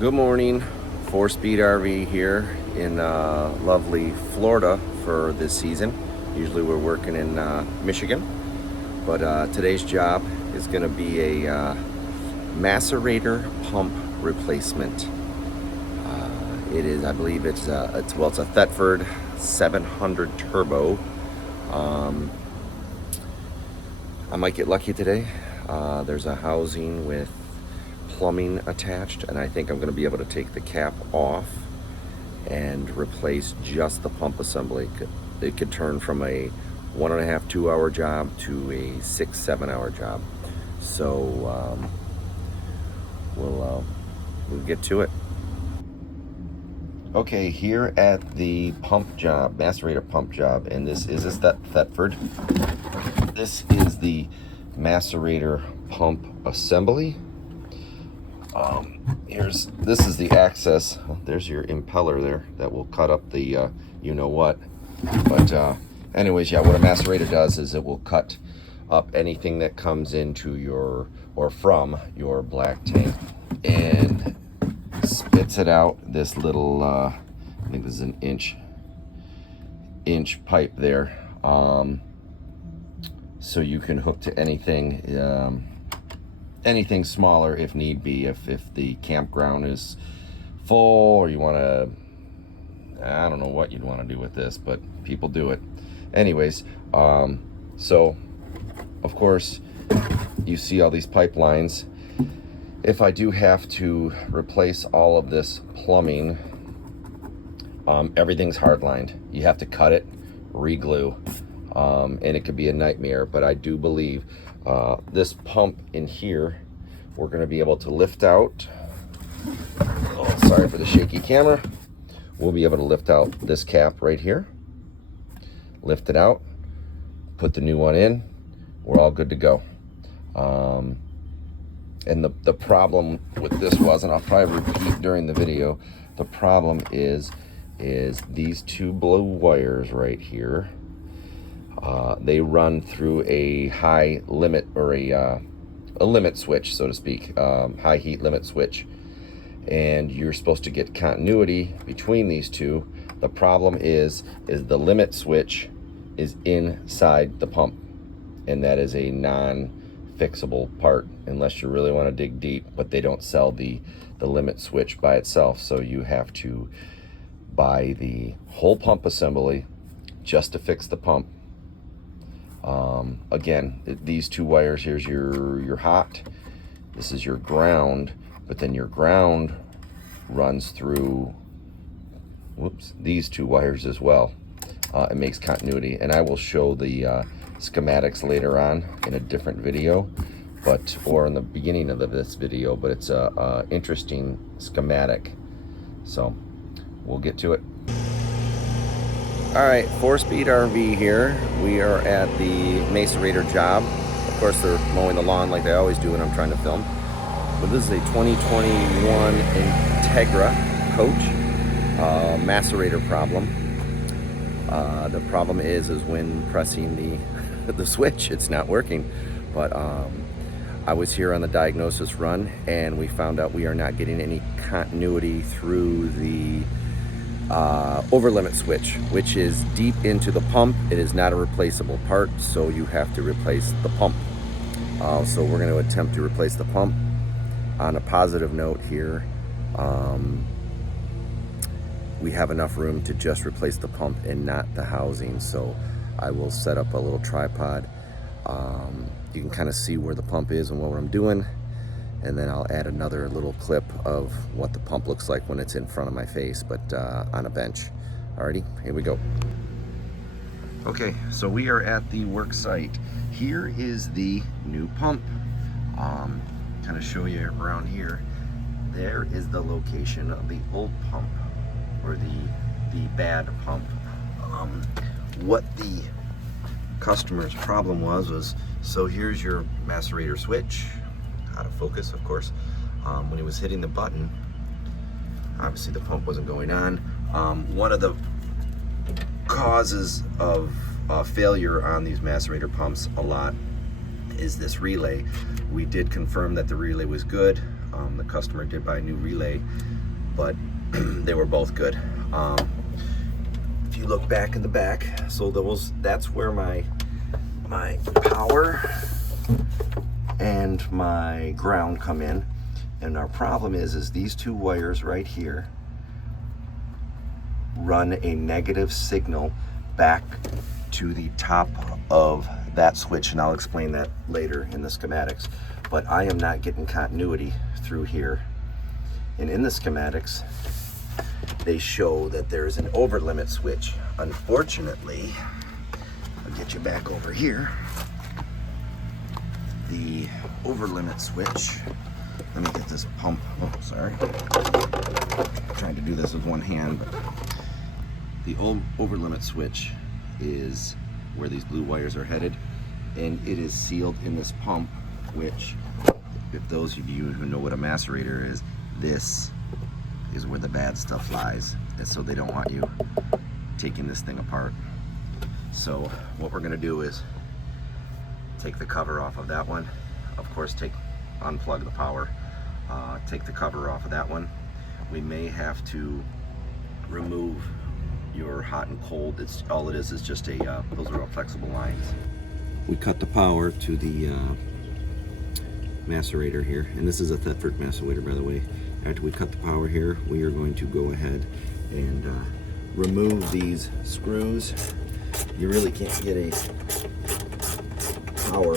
Good morning, 4-speed RV here in lovely Florida for this season. Usually we're working in Michigan, but today's job is going to be a macerator pump replacement. It is, I believe it's a Thetford 700 turbo. I might get lucky today. There's a housing with plumbing attached, and I think I'm going to be able to take the cap off and replace just the pump assembly. It could turn from a 1.5 2 hour job to a 6 7 hour job. So we'll get to it. Okay, here at the pump job, macerator pump job, and this is Thetford. This is the macerator pump assembly. This is the access. There's your impeller there that will cut up the you know what. But anyways, yeah, what a macerator does is it will cut up anything that comes into your or from your black tank and spits it out this little I think this is an inch pipe there, so you can hook to anything anything smaller if need be, if the campground is full, or you want to, I don't know what you'd want to do with this, but people do it anyways. So of course you see all these pipelines. If I do have to replace all of this plumbing, everything's hardlined. You have to cut it, re-glue, and it could be a nightmare, but I do believe this pump in here, we're going to be able to lift out. Oh, sorry for the shaky camera. We'll be able to lift out this cap right here, lift it out, put the new one in. We're all good to go. And the problem with this was, and I'll probably repeat during the video, the problem is these two blue wires right here. They run through a high limit, or a limit switch, so to speak, high heat limit switch, and you're supposed to get continuity between these two. The problem is the limit switch is inside the pump, and that is a non-fixable part unless you really want to dig deep, but they don't sell the limit switch by itself, so you have to buy the whole pump assembly just to fix the pump. Again, these two wires, here's your hot, this is your ground, but then your ground runs through, whoops, these two wires as well. It makes continuity, and I will show the schematics later on in a different video, or in the beginning of this video, but it's a interesting schematic, so we'll get to it. All right, 4-speed RV here. We are at the macerator job. Of course, they're mowing the lawn like they always do when I'm trying to film. But this is a 2021 Entegra coach. Macerator problem. The problem is when pressing the switch, it's not working. But I was here on the diagnosis run, and we found out we are not getting any continuity through the over limit switch, which is deep into the pump. It is not a replaceable part, so you have to replace the pump. So we're going to attempt to replace the pump. On a positive note here, we have enough room to just replace the pump and not the housing, so I will set up a little tripod. You can kind of see where the pump is and what I'm doing, and then I'll add another little clip of what the pump looks like when it's in front of my face, but on a bench. Alrighty, here we go. Okay, so we are at the work site. Here is the new pump. Kind of show you around here. There is the location of the old pump, or the bad pump. What the customer's problem was, so here's your macerator switch, out of focus of course. When he was hitting the button, obviously the pump wasn't going on. One of the causes of failure on these macerator pumps a lot is this relay. We did confirm that the relay was good. The customer did buy a new relay, but they were both good. If you look back in the back, so that's where my power and my ground come in. And our problem is these two wires right here run a negative signal back to the top of that switch, and I'll explain that later in the schematics. But I am not getting continuity through here. And in the schematics, they show that there's an over limit switch. Unfortunately, I'll get you back over here. The over limit switch, let me get this pump, oh sorry. I'm trying to do this with one hand, but the over limit switch is where these blue wires are headed, and it is sealed in this pump, which, if those of you who know what a macerator is, this is where the bad stuff lies, and so they don't want you taking this thing apart. So what we're going to do is take the cover off of that one, of course unplug the power, take the cover off of that one. We may have to remove your hot and cold. All it is just those are all flexible lines. We cut the power to the macerator here, and this is a Thetford macerator, by the way. After we cut the power here, we are going to go ahead and remove these screws. You really can't get a power,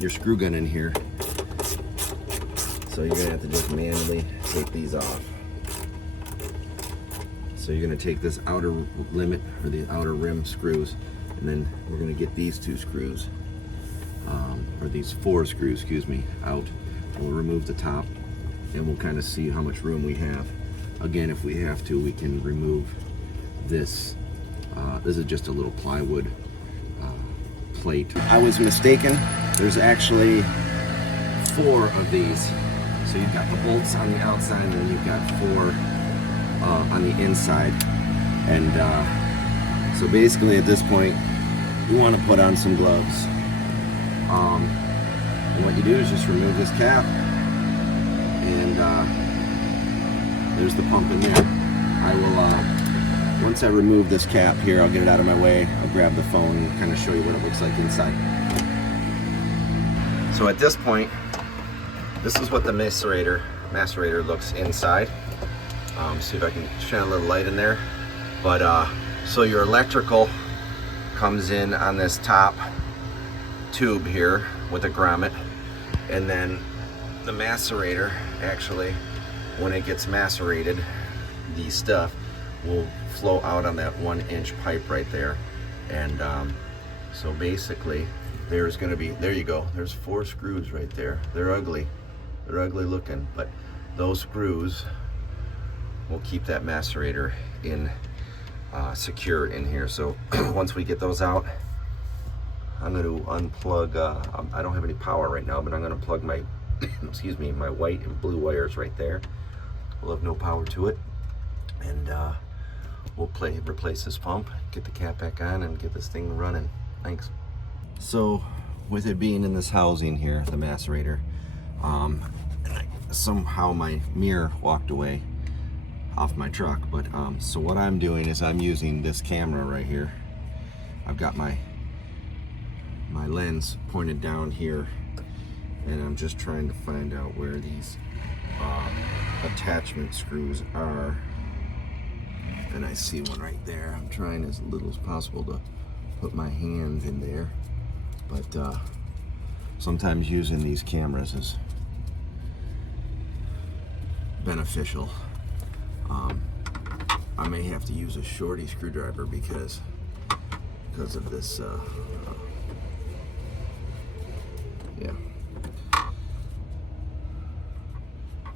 your screw gun in here, so you're gonna have to just manually take these off. So you're gonna take this outer limit, or the outer rim screws, and then we're gonna get these two screws, or these four screws, excuse me, out. We'll remove the top, and we'll kind of see how much room we have. Again, if we have to, we can remove this. This is just a little plywood plate. I was mistaken. There's actually 4 of these. So you've got the bolts on the outside, and then you've got 4 on the inside. And so basically at this point, you want to put on some gloves. And what you do is just remove this cap, and there's the pump in there. I will, once I remove this cap here, I'll get it out of my way. I'll grab the phone and kind of show you what it looks like inside. So at this point, this is what the macerator looks inside. See if I can shine a little light in there. But so your electrical comes in on this top tube here with a grommet, and then the macerator, actually, when it gets macerated, the stuff will flow out on that 1-inch pipe right there. And so basically there's going to be, there you go, there's 4 screws right there. They're ugly looking, but those screws will keep that macerator in secure in here. So once we get those out, I'm going to unplug, I don't have any power right now, but I'm going to plug my excuse me, my white and blue wires right there. We'll have no power to it, and we'll replace this pump, get the cap back on, and get this thing running. Thanks. So with it being in this housing here, the macerator, somehow my mirror walked away off my truck, but so what I'm doing is I'm using this camera right here. I've got my lens pointed down here, and I'm just trying to find out where these attachment screws are, and I see one right there. I'm trying as little as possible to put my hands in there, but sometimes using these cameras is beneficial. I may have to use a shorty screwdriver because of this yeah,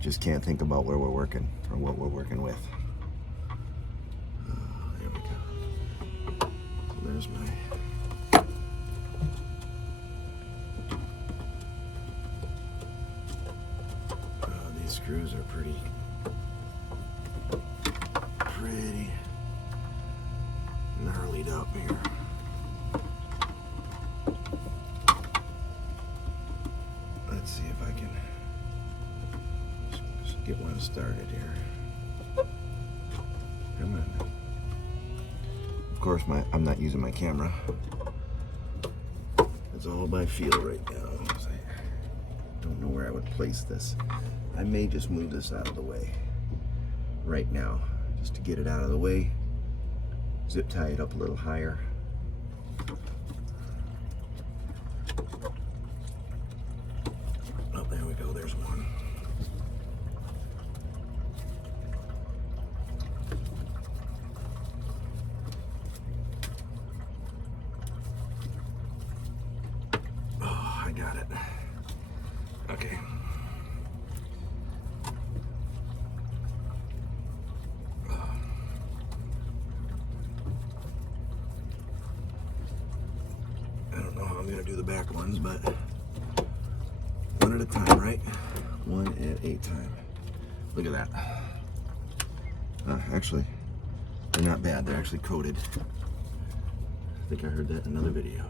just can't think about where we're working or what we're working with. There we go. So there's my these screws are pretty gnarlied up here. Let's see if I can get one started here. Come on. Of course, I'm not using my camera. It's all by feel right now. I don't know where I would place this. I may just move this out of the way right now, just to get it out of the way. Zip tie it up a little higher. Oh, there we go, there's one. Oh, I got it. Okay. I don't know how I'm gonna do the back ones, but one at a time, right? One at a time. Look at that. Actually, they're not bad. They're actually coated. I think I heard that in another video.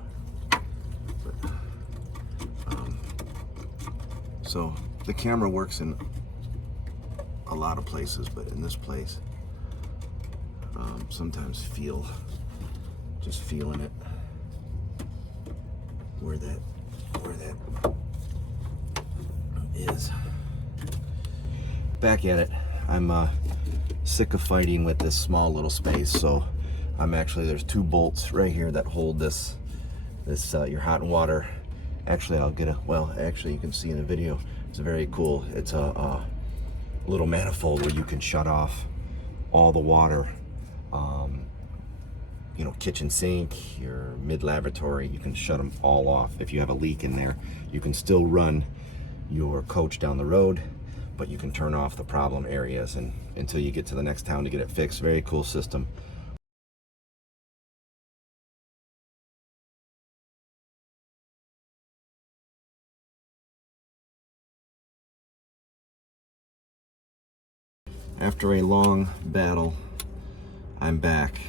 But, so the camera works in a lot of places, but in this place, sometimes just feeling it, where that is. Back at it. I'm sick of fighting with this small little space, so there's 2 bolts right here that hold this your hot and water. Actually, you can see in the video, it's very cool. It's a little manifold where you can shut off all the water. You know, kitchen sink, your mid-lavatory, you can shut them all off. If you have a leak in there, you can still run your coach down the road, but you can turn off the problem areas and until you get to the next town to get it fixed. Very cool system. After a long battle, I'm back.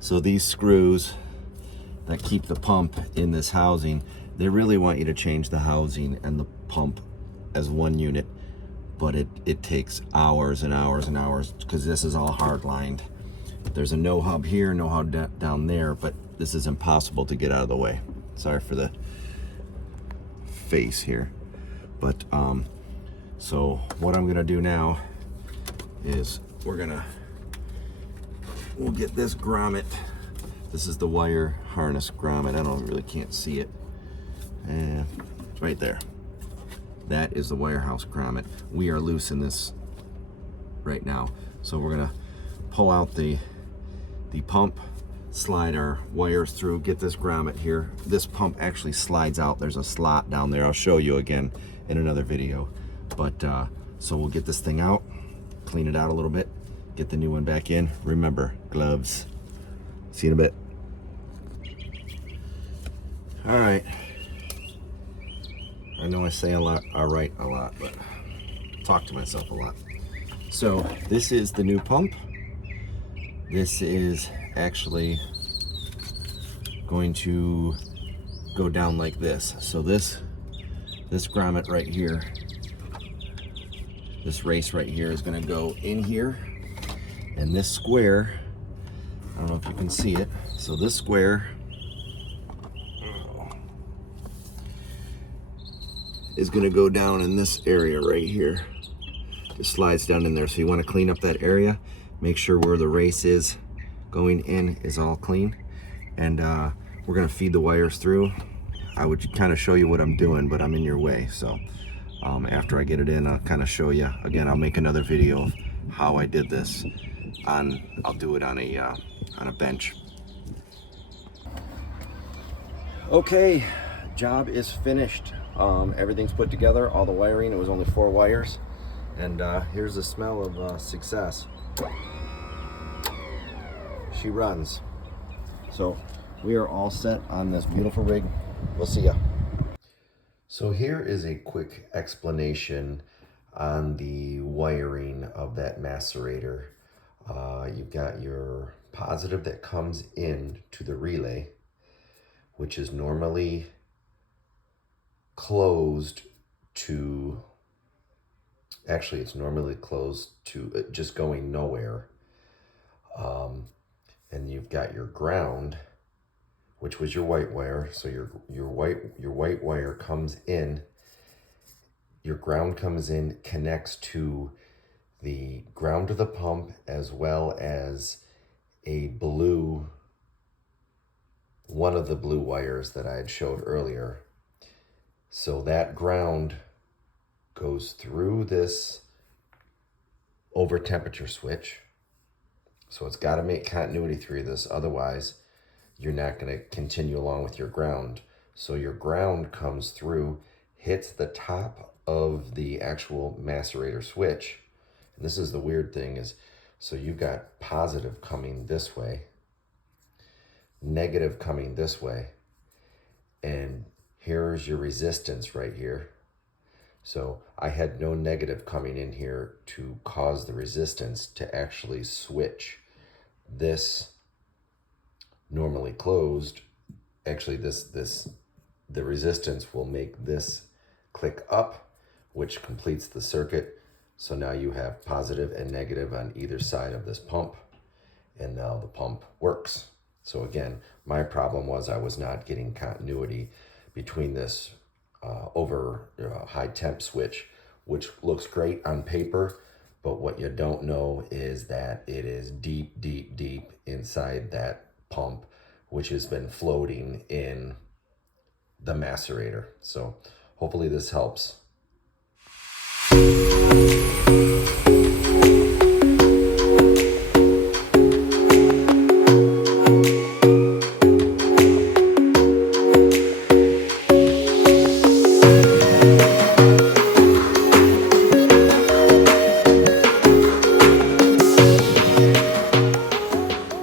So these screws that keep the pump in this housing, they really want you to change the housing and the pump as one unit, but it takes hours and hours and hours because this is all hard lined. There's a no hub here, no hub down there, but this is impossible to get out of the way. Sorry for the face here, but so what I'm gonna do now is we'll get this grommet. This is the wire harness grommet. Can't see it. It's right there. That is the wire house grommet. We are loose in this right now. So we're gonna pull out the pump, slide our wires through, get this grommet here. This pump actually slides out. There's a slot down there. I'll show you again in another video. But so we'll get this thing out, clean it out a little bit, get the new one back in. Remember, gloves. See you in a bit. All right. I know I say all right a lot, but talk to myself a lot. So this is the new pump. This is actually going to go down like this. So this grommet right here, this race right here is going to go in here, and this square, I don't know if you can see it, so this square is going to go down in this area right here. Just slides down in there. So you want to clean up that area, make sure where the race is going in is all clean, and we're going to feed the wires through. I would kind of show you what I'm doing, but I'm in your way, so after I get it in, I'll kind of show you. Again, I'll make another video of how I did this. I'll do it on a bench. Okay, job is finished. Everything's put together, all the wiring. It was only 4 wires, and here's the smell of success. She runs. So we are all set on this beautiful rig. We'll see ya. So here is a quick explanation on the wiring of that macerator. You've got your positive that comes in to the relay, which is normally closed to actually it's normally closed to just going nowhere. And you've got your ground, which was your white wire. So your white wire comes in, your ground comes in, connects to the ground of the pump, as well as a blue, one of the blue wires that I had showed earlier. So that ground goes through this over temperature switch. So it's got to make continuity through this, otherwise you're not going to continue along with your ground. So your ground comes through, hits the top of the actual macerator switch. And this is the weird thing is, so you've got positive coming this way, negative coming this way, and here's your resistance right here. So I had no negative coming in here to cause the resistance to actually switch this normally closed. Actually, the resistance will make this click up, which completes the circuit. So now you have positive and negative on either side of this pump, and now the pump works. So again, my problem was I was not getting continuity between this over high temp switch, which looks great on paper, but what you don't know is that it is deep, deep, deep inside that pump, which has been floating in the macerator. So hopefully this helps.